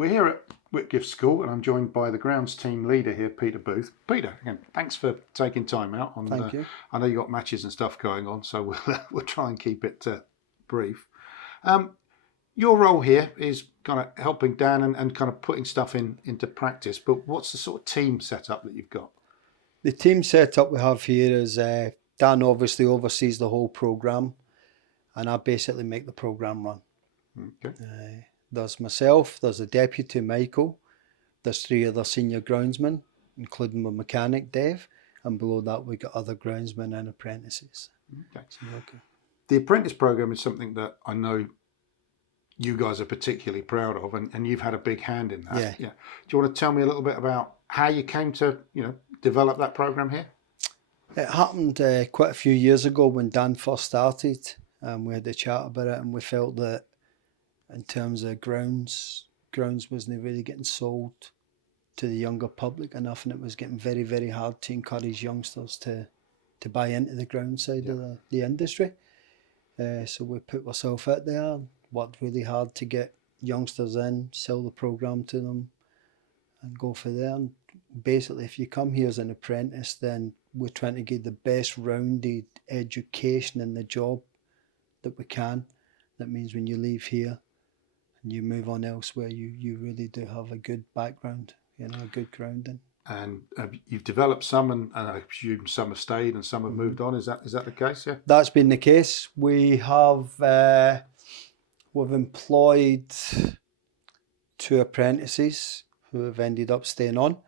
We're here at Whitgift School and I'm joined by the grounds team leader here, Peter Booth. Peter, again, thanks for taking time out. Thank you. I know you've got matches and stuff going on, so we'll try and keep it brief. Your role here is kind of helping Dan and kind of putting stuff into practice, but what's the sort of team setup that you've got? The team setup we have here is Dan obviously oversees the whole programme and I basically make the programme run. Okay. There's myself, there's the deputy Michael, there's 3 other senior groundsmen, including my mechanic Dave, and below that we got other groundsmen and apprentices. Okay. The apprentice programme is something that I know you guys are particularly proud of, and you've had a big hand in that. Yeah. Do you want to tell me a little bit about how you came to, develop that programme here? It happened quite a few years ago when Dan first started, and we had a chat about it, and we felt that in terms of grounds wasn't really getting sold to the younger public enough, and it was getting very, very hard to encourage youngsters to buy into the ground side of the industry. So we put ourselves out there, worked really hard to get youngsters in, sell the programme to them and go for there. And basically if you come here as an apprentice, then we're trying to give the best rounded education in the job that we can. That means when you leave here and you move on elsewhere, you really do have a good background, a good grounding. And you've developed some, and I presume some have stayed and some have moved on. Is that the case? Yeah. That's been the case. We have we've employed 2 apprentices who have ended up staying on,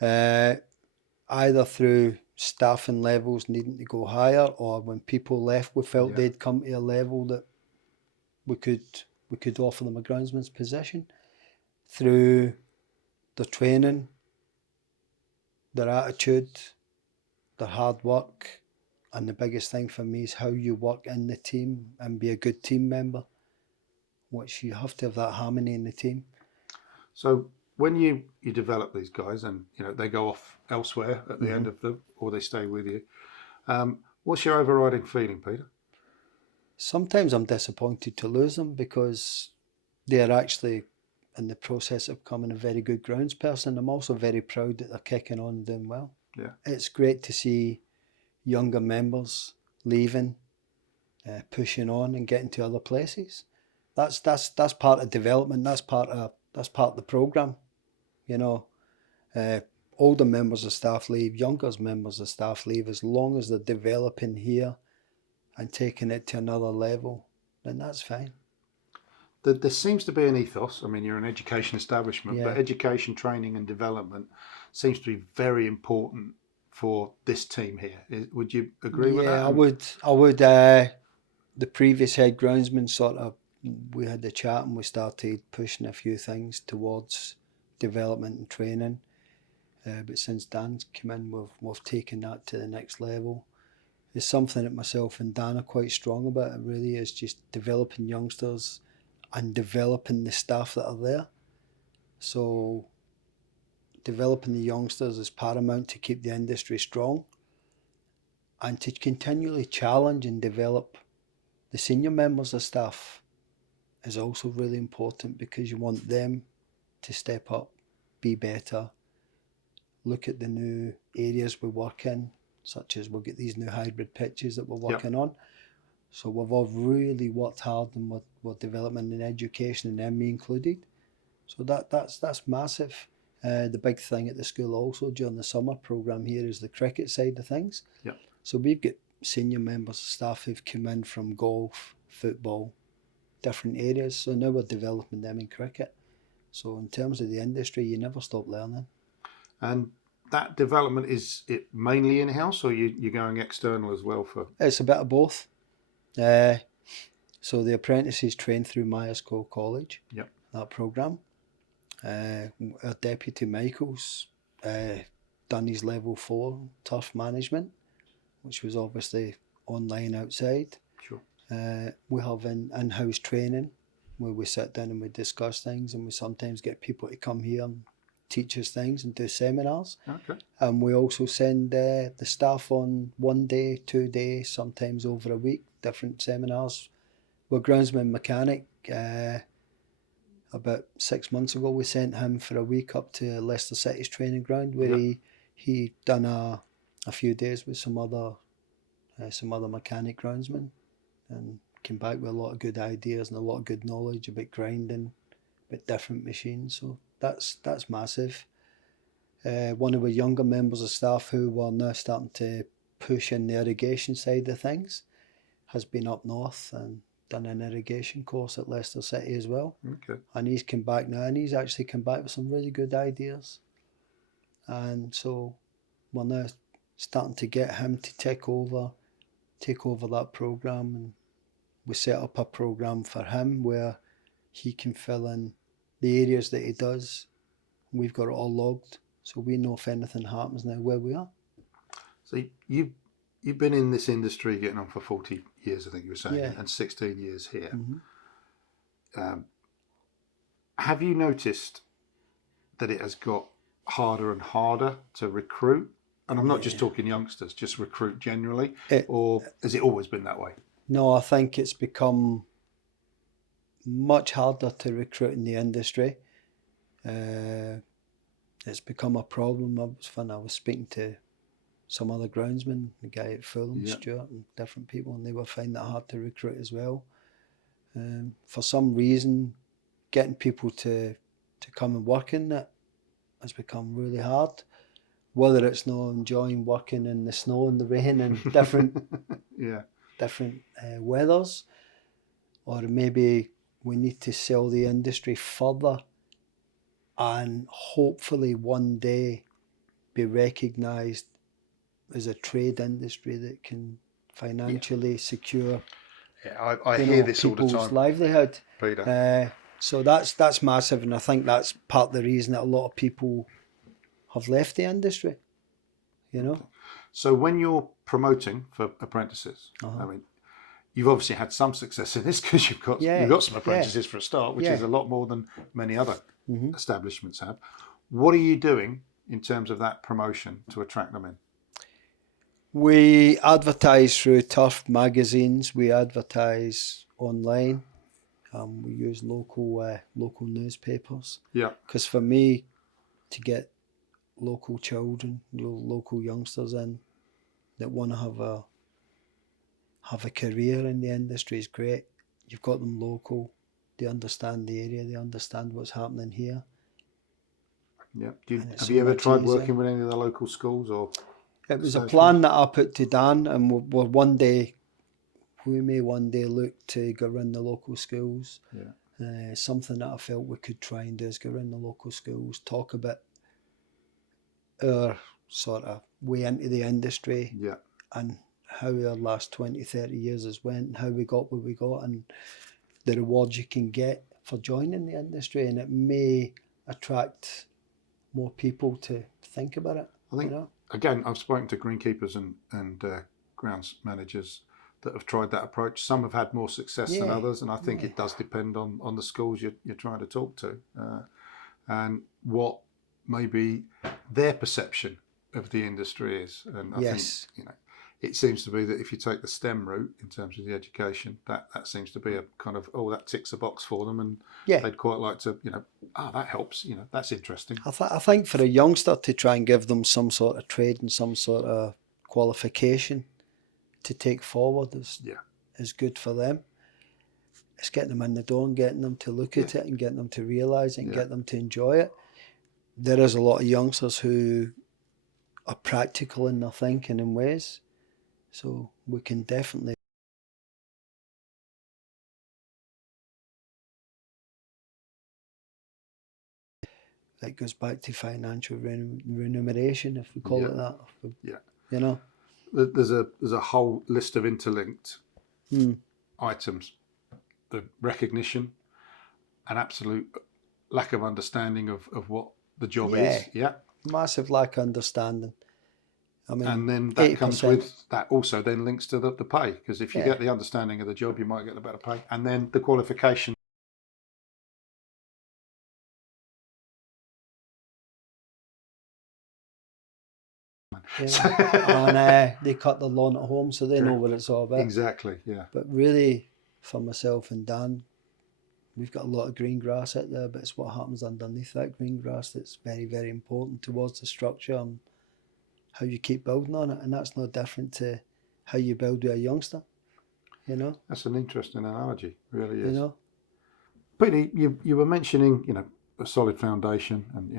either through staffing levels needing to go higher, or when people left, we felt they'd come to a level that we could offer them a groundsman's position through their training, their attitude, their hard work, and the biggest thing for me is how you work in the team and be a good team member, which you have to have that harmony in the team. So when you develop these guys and they go off elsewhere at the end of or they stay with you, what's your overriding feeling, Peter? Sometimes I'm disappointed to lose them because they're actually in the process of becoming a very good grounds person. I'm also very proud that they're kicking on and doing well. Yeah. It's great to see younger members leaving, pushing on and getting to other places. That's part of development. That's part of the programme. Older members of staff leave, younger members of staff leave. As long as they're developing here and taking it to another level, then that's fine. There seems to be an ethos. I mean, you're an education establishment, but education, training and development seems to be very important for this team here. Would you agree with that? Yeah, I would. The previous head groundsman we had the chat and we started pushing a few things towards development and training. But since Dan's come in, we've taken that to the next level. It's something that myself and Dan are quite strong about. It really is just developing youngsters and developing the staff that are there. So developing the youngsters is paramount to keep the industry strong, and to continually challenge and develop the senior members of staff is also really important, because you want them to step up, be better, look at the new areas we work in, such as we'll get these new hybrid pitches that we're working on. So we've all really worked hard on with development and education, and me included. So that's massive. The big thing at the school also during the summer programme here is the cricket side of things. Yep. So we've got senior members of staff who've come in from golf, football, different areas. So now we're developing them in cricket. So in terms of the industry, you never stop learning. And that development, is it mainly in-house, or you're going external as well for? It's a bit of both. So the apprentices train through Myers Cole College. Yep. That programme. Our deputy Michael's done his level 4 turf management, which was obviously online outside. Sure. We have in-house training where we sit down and we discuss things, and we sometimes get people to come here and teach us things and do seminars. Okay. And we also send the staff on 1 day, 2 days, sometimes over a week, different seminars. We're groundsman mechanic. about 6 months ago, we sent him for a week up to Leicester City's training ground, where he done a few days with some other mechanic groundsmen, and came back with a lot of good ideas and a lot of good knowledge about grinding, about different machines. So that's massive. One of our younger members of staff, who are now starting to push in the irrigation side of things, has been up north and done an irrigation course at Leicester City as well. Okay. And he's come back now, and he's actually come back with some really good ideas. And so we're now starting to get him to take over that program, and we set up a program for him where he can fill in the areas that he does. We've got it all logged, so we know if anything happens now where we are. So you've been in this industry getting on for 40 years, I think you were saying, Yeah. and 16 years here. Mm-hmm. Have you noticed that it has got harder and harder to recruit? And I'm not just talking youngsters, just recruit generally, or has it always been that way? No, I think it's become much harder to recruit in the industry. It's become a problem. I was speaking to some other groundsmen, the guy at Fulham, Stuart, and different people, and they were finding it hard to recruit as well. For some reason, getting people to come and work in it has become really hard. Whether it's not enjoying working in the snow and the rain and different weathers, or maybe we need to sell the industry further and hopefully one day be recognised as a trade industry that can financially secure I hear this all the people's time, livelihood. Peter. So that's massive, and I think that's part of the reason that a lot of people have left the industry, So when you're promoting for apprentices, I mean, you've obviously had some success in this because you've got some apprentices for a start, which is a lot more than many other establishments have. What are you doing in terms of that promotion to attract them in? We advertise through Turf magazines. We advertise online. We use local newspapers. Yeah. Because for me, to get local children, local youngsters in that want to have a career in the industry is great. You've got them local. They understand the area. They understand what's happening here. Yeah. Have you ever tried working with any of the local schools or? It was a plan that I put to Dan, and we may one day look to go around the local schools. Yeah. Something that I felt we could try and do is go around the local schools, talk about our sort of way into the industry, and how our last 20, 30 years has went, and how we got where we got, and the rewards you can get for joining the industry, and it may attract more people to think about it. I think, again, I've spoken to greenkeepers and grounds managers that have tried that approach. Some have had more success than others, and I think it does depend on the schools you're trying to talk to and what maybe their perception of the industry is. And I think it seems to be that if you take the STEM route in terms of the education, that seems to be a kind of, that ticks a box for them, and they'd quite like to, that helps, that's interesting. I think for a youngster to try and give them some sort of trade and some sort of qualification to take forward is good for them. It's getting them in the door and getting them to look at it and getting them to realise it and get them to enjoy it. There is a lot of youngsters who are practical in their thinking in ways. So we can definitely it goes back to financial remuneration, if we call it that. There's a whole list of interlinked items. The recognition, an absolute lack of understanding of what the job is. Massive lack of understanding. I mean, and then that comes with, that also then links to the pay, because if you get the understanding of the job, you might get the better pay. And then the qualification. And they cut the lawn at home, so they know what it's all about. Exactly, yeah. But really, for myself and Dan, we've got a lot of green grass out there, but it's what happens underneath that green grass that's very, very important towards the structure and how you keep building on it. And that's no different to how you build with a youngster, you know. That's an interesting analogy, really is. You know, Peter, you were mentioning, a solid foundation, and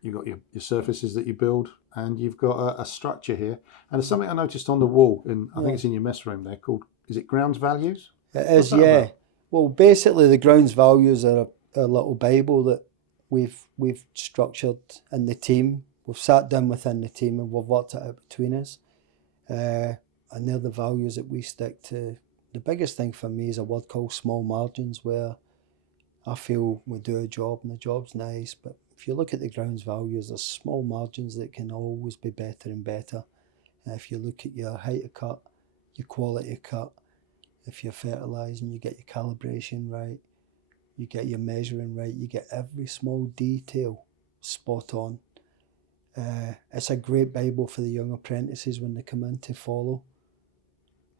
you've got your surfaces that you build, and you've got a structure here. And there's something I noticed on the wall, I think it's in your mess room there, called, is it grounds values? it is, yeah. About? Well, basically, the grounds values are a little Bible that we've structured in the team. We've sat down within the team and we've worked it out between us. And they're the values that we stick to. The biggest thing for me is a word called small margins, where I feel we do a job and the job's nice, but if you look at the grounds values, there's small margins that can always be better and better. And if you look at your height of cut, your quality of cut, if you're fertilising, you get your calibration right, you get your measuring right, you get every small detail spot on. It's a great Bible for the young apprentices when they come in to follow.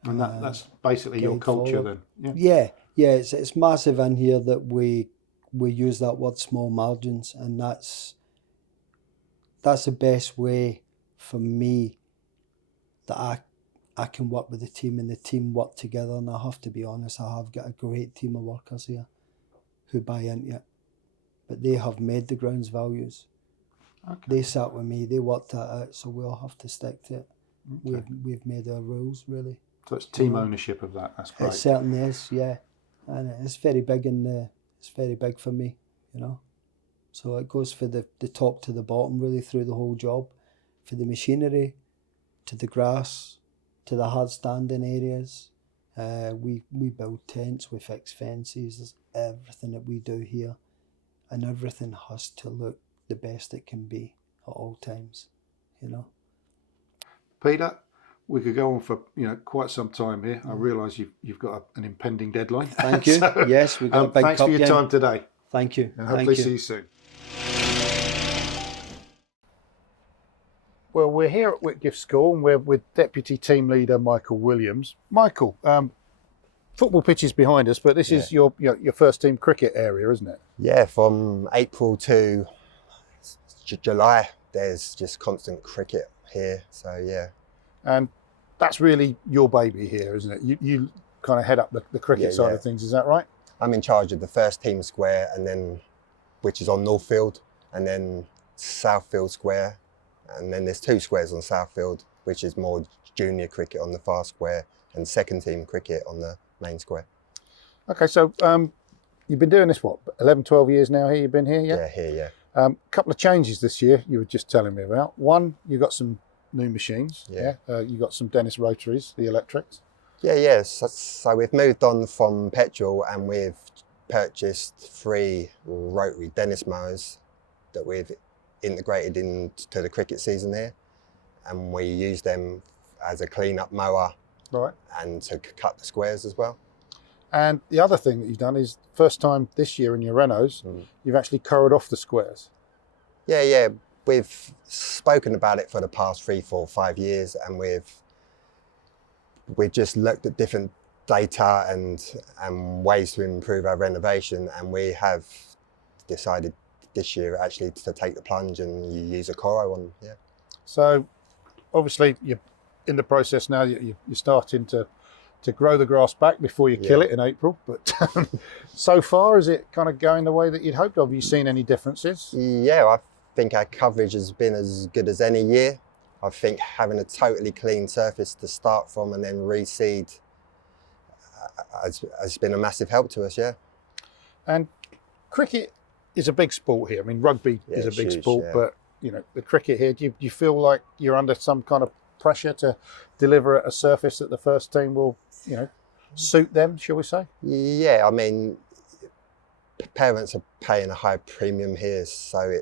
And that's basically your culture forward. then? Yeah, it's massive in here that we use that word small margins, and that's the best way for me that I can work with the team and the team work together. And I have to be honest, I have got a great team of workers here who buy into it. But they have made the grounds values. Okay. They sat with me, they worked that out, so we all have to stick to it. Okay. We've made our rules, really. So it's team ownership of that. That's great. It certainly is, yeah. And it's very big it's very big for me, So it goes for the top to the bottom, really, through the whole job. For the machinery, to the grass, to the hard standing areas. We build tents, we fix fences, there's everything that we do here. And everything has to look the best it can be at all times, Peter, we could go on for quite some time here. I realise you've got an impending deadline. Thank you. So, yes, we've got a big thanks for your time today. Thank you. And hopefully see you soon. Well, we're here at Whitgift School and we're with Deputy Team Leader Michael Williams. Michael, football pitch is behind us, but this is your first team cricket area, isn't it? Yeah, from April to July, there's just constant cricket here. So yeah. And that's really your baby here, isn't it? You kind of head up the cricket side of things, is that right? I'm in charge of the first team square, and then which is on Northfield, and then Southfield Square, and then there's 2 squares on Southfield, which is more junior cricket on the far square, and second team cricket on the main square. Okay, so you've been doing this 11, 12 years now here? You've been here, yeah? Yeah, here, yeah. Couple of changes this year you were just telling me about. One, you got some new machines. You got some Dennis rotaries, the electrics. So we've moved on from petrol and we've purchased 3 rotary Dennis mowers that we've integrated into the cricket season here, and we use them as a clean-up mower, right, and to cut the squares as well. And the other thing that you've done is, first time this year in your renos, you've actually cored off the squares. Yeah, we've spoken about it for the past 3, 4, 5 years, and we've just looked at different data and ways to improve our renovation, and we have decided this year actually to take the plunge and you use a Coro on. Yeah. So obviously you're in the process now. You're starting to grow the grass back before you kill it in April. But so far, is it kind of going the way that you'd hoped? Have you seen any differences? Yeah, I think our coverage has been as good as any year. I think having a totally clean surface to start from and then reseed has been a massive help to us, yeah. And cricket is a big sport here. I mean, rugby is a big sport, but the cricket here, do you feel like you're under some kind of pressure to deliver at a surface that the first team will, suit them, shall we say? Yeah, I mean, parents are paying a high premium here, so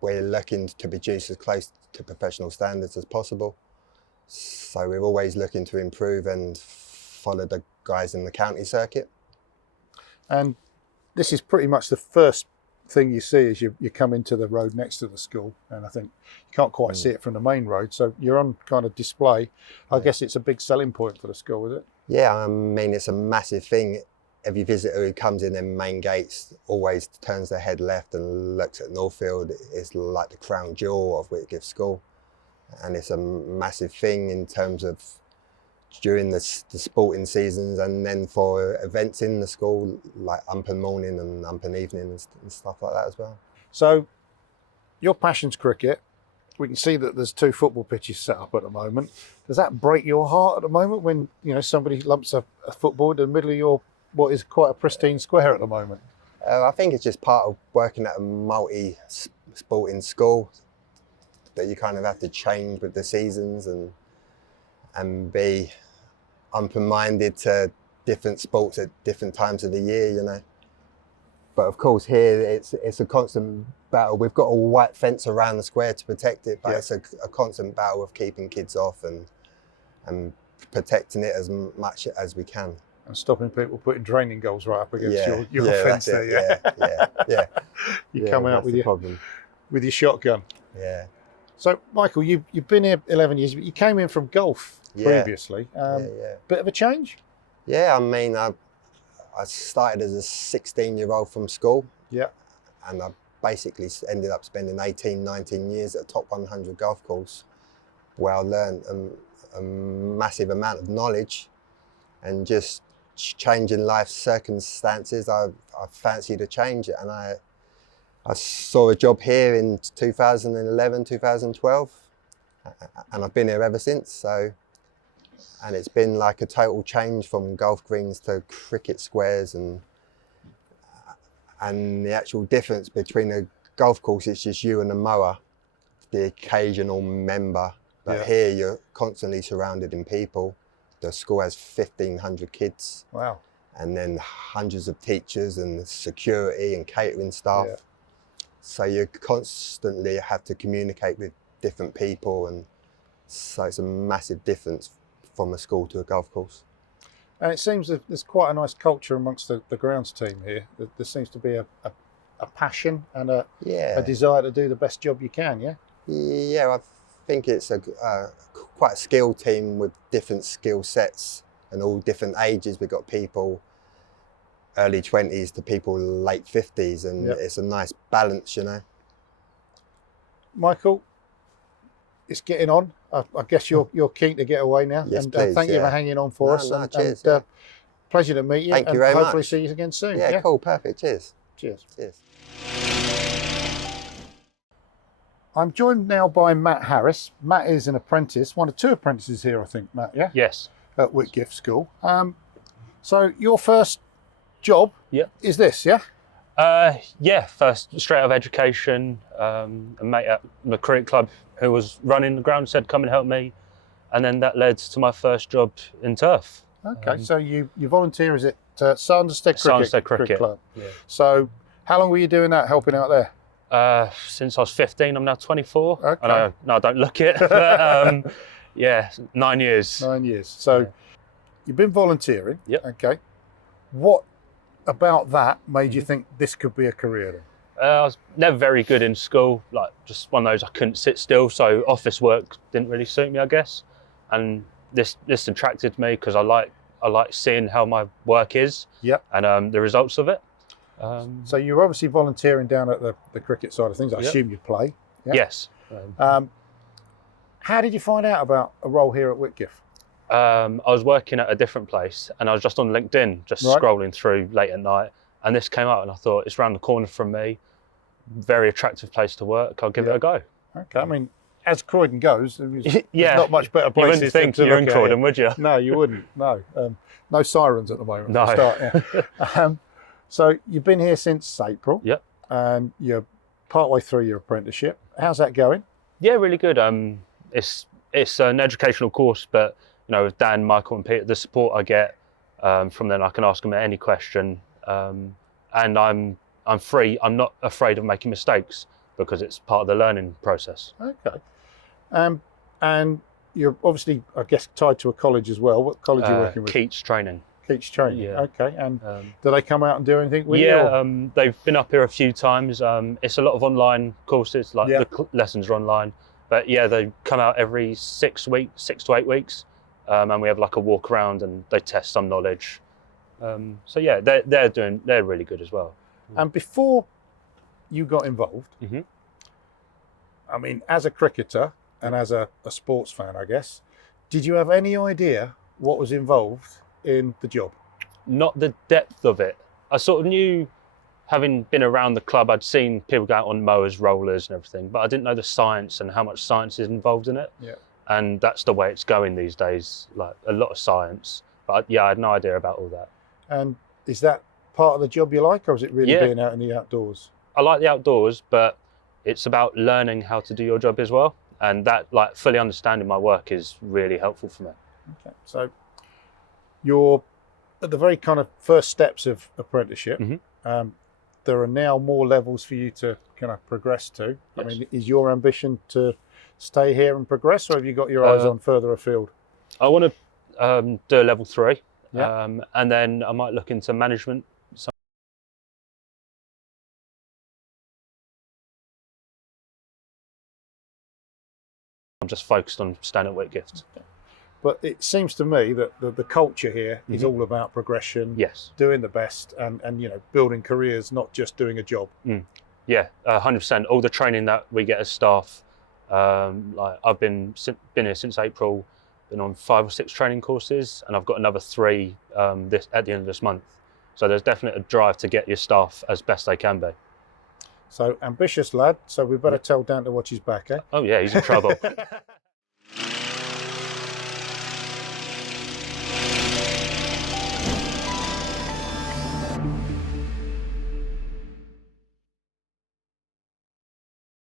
we're looking to produce as close to professional standards as possible. So we're always looking to improve and follow the guys in the county circuit. And this is pretty much the first thing you see as you come into the road next to the school, and I think you can't quite see it from the main road, so you're on kind of display. I guess it's a big selling point for the school, is it? Yeah, I mean, it's a massive thing. every visitor who comes in them main gates always turns their head left and looks at Northfield. It's like the crown jewel of Whitgift School, and it's a massive thing in terms of during the sporting seasons, and then for events in the school like Umpen morning and Umpen evening and stuff like that as well. So your passion's cricket. We can see that there's 2 football pitches set up at the moment. Does that break your heart at the moment when, you know, somebody lumps a football in the middle of your what is quite a pristine square at the moment? I think it's just part of working at a multi-sporting school that you kind of have to change with the seasons and be open-minded to different sports at different times of the year, you know. But of course here it's a constant battle. We've got a white fence around the square to protect it, but it's a constant battle of keeping kids off and protecting it as much as we can. And stopping people putting draining goals right up against your fence there. Yeah. You come out with your shotgun. Yeah. So Michael, you've been here 11 years, but you came in from golf previously. Bit of a change? Yeah, I mean, I started as a 16-year-old from school. Yeah. And I basically ended up spending 18, 19 years at a top 100 golf course where I learned a massive amount of knowledge, and just changing life circumstances, I fancied a change, and I saw a job here in 2011, 2012, and I've been here ever since. So, and it's been like a total change from golf greens to cricket squares, and the actual difference between a golf course, it's just you and the mower, the occasional member, but here you're constantly surrounded in people. The school has 1,500 kids. Wow. And then hundreds of teachers and security and catering staff. Yeah. So you constantly have to communicate with different people, and so it's a massive difference from a school to a golf course. And it seems that there's quite a nice culture amongst the grounds team here. There seems to be a passion and a desire to do the best job you can, yeah? Yeah, I think it's quite a skilled team with different skill sets and all different ages. We've got people early 20s to people late 50s, and it's a nice balance, you know. Michael, it's getting on. I guess you're keen to get away now. Yes, and please, thank you for hanging on for us. Cheers. Pleasure to meet you. Thank you very much. Hopefully much. see you again soon. Yeah, cool, perfect. Cheers. Cheers. Cheers. I'm joined now by Matt Harris. Matt is an apprentice, one of 2 apprentices here, I think, Matt, yeah? Yes. At Whitgift School. So your first job is this, yeah? First straight out of education, a mate at the cricket club who was running the ground said, come and help me. And then that led to my first job in turf. Okay, so you volunteer, is it Sanderstead Cricket Club? Yeah. So how long were you doing that, helping out there? Since I was 15, I'm now 24. Okay. I don't look it, but 9 years. 9 years. So you've been volunteering. Yep. Okay. What about that made you think this could be a career then? I was never very good in school, like just one of those I couldn't sit still, so office work didn't really suit me, I guess. And this attracted me because I like seeing how my work is and the results of it. So you're obviously volunteering down at the cricket side of things. I assume you play. Yeah? Yes. How did you find out about a role here at Whitgift? I was working at a different place, and I was just on LinkedIn, just scrolling through late at night, and this came up, and I thought, it's around the corner from me. Very attractive place to work. I'll give it a go. Okay. I mean, as Croydon goes, there's not much better places. You wouldn't think to you're in look Croydon, at. would you? No, you wouldn't. No. No sirens at the moment. No. For a start, so you've been here since April. Yep. And you're partway through your apprenticeship. How's that going? Yeah, really good. It's an educational course, but you know, with Dan, Michael, and Peter, the support I get from them, I can ask them any question, and I'm free. I'm not afraid of making mistakes because it's part of the learning process. Okay. And you're obviously, I guess, tied to a college as well. What college are you working with? Keats Training. Keats Training. Yeah. Okay. And do they come out and do anything with you? Yeah, they've been up here a few times. It's a lot of online courses, like the lessons are online. But yeah, they come out every 6 to 8 weeks, and we have like a walk around and they test some knowledge. So yeah, they're really good as well. And before you got involved, Mhm. I mean, as a cricketer and as a sports fan, I guess, did you have any idea what was involved in the job? Not the depth of it. I sort of knew, having been around the club, I'd seen people go out on mowers, rollers and everything, but I didn't know the science and how much science is involved in it. Yeah. And that's the way it's going these days, like a lot of science. But yeah, I had no idea about all that. And is that part of the job you like, or is it really Yeah. being out in the outdoors? I like the outdoors, but it's about learning how to do your job as well. And that, like, fully understanding my work is really helpful for me. Okay. So you're at the very kind of first steps of apprenticeship. Mhm. There are now more levels for you to kind of progress to. I Yes. mean, is your ambition to stay here and progress, or have you got your eyes on further afield? I want to do a level 3, Yeah. and then I might look into management. I'm just focused on staying at Whitgift. But it seems to me that the culture here is Mhm. all about progression, Yes. doing the best, and building careers, not just doing a job. Yeah, 100%. All the training that we get as staff, like I've been here since April, been on 5 or 6 training courses, and I've got another 3 at the end of this month. So there's definitely a drive to get your staff as best they can be. So ambitious lad. So we better tell Dan to watch his back, eh? Oh yeah, he's in trouble.